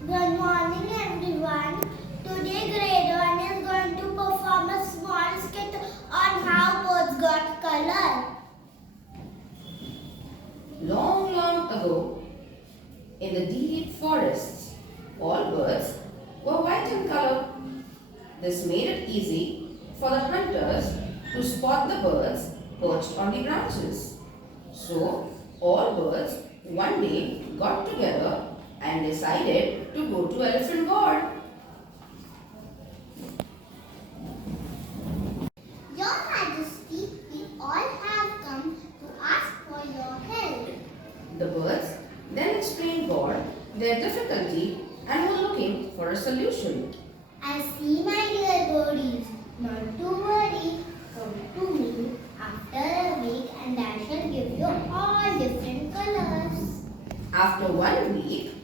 Good morning everyone. Today grade 1 is going to perform a small skit on how birds got color. Long, long ago, in the deep forests, all birds were white in color. This made it easy for the hunters to spot the birds perched on the branches. So, all birds one day got together and decided to go to Elephant God. Your Majesty, we all have come to ask for your help. The birds then explained God their difficulty and were looking for a solution. I see, my dear birdies, not to worry. Come to me after a week and I shall give you all different colors. After 1 week,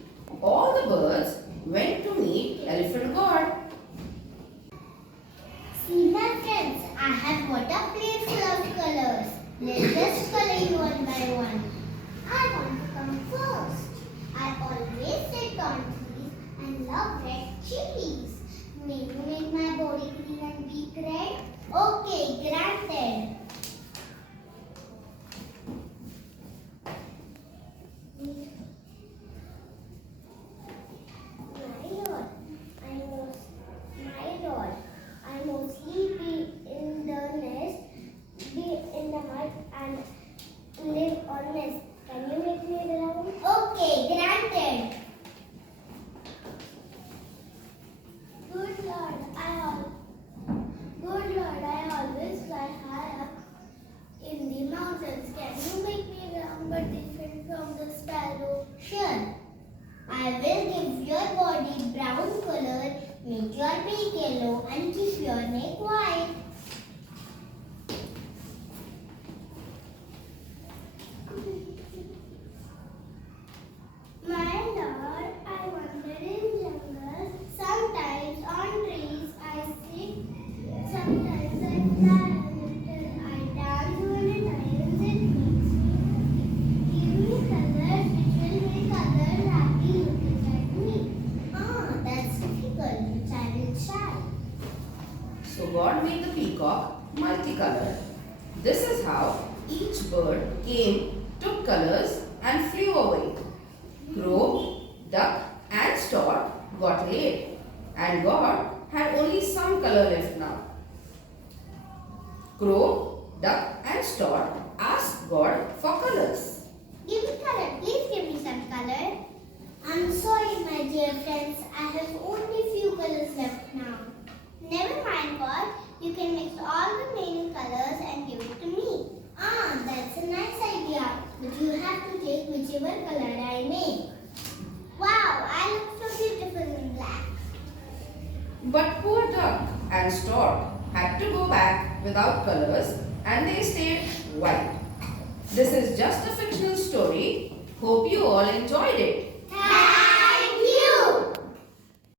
all the birds went to meet Elephant God. See, my friends, I have got a plate full of colors. Let's just color you one by one. I want to come first. I always sit on trees and love red chilies. May you make my body green and beak red? Okay, granted. I mostly be in the nest, be in the mud and live on nest. Can you make me brown? Okay, granted. Good Lord, I always fly high up in the mountains. Can you make me brown but different from the sparrow? Sure. I will give your body brown color, make your beak yellow and keep your neck white. My lord, I wandered in jungles. Sometimes on trees I sit. Sometimes I fly a little. I dance when it irons. It makes me give me colors which will make others happy looking at me. That's difficult, which I will try. So God made the peacock multicolored. This is how each bird came, took colors and flew away. Crow, duck and stork got laid, and God had only some color left now. Crow, duck and stork asked God for colors. Give me color. Please give me some color. I'm sorry, my dear friends. I have only few colors left now. Never mind, God. You can mix all the remaining colors and give it to me. That's a nice idea. But you have to take whichever color I make. Wow, I look so beautiful in black. But poor duck and stork had to go back without colors and they stayed white. This is just a fictional story. Hope you all enjoyed it.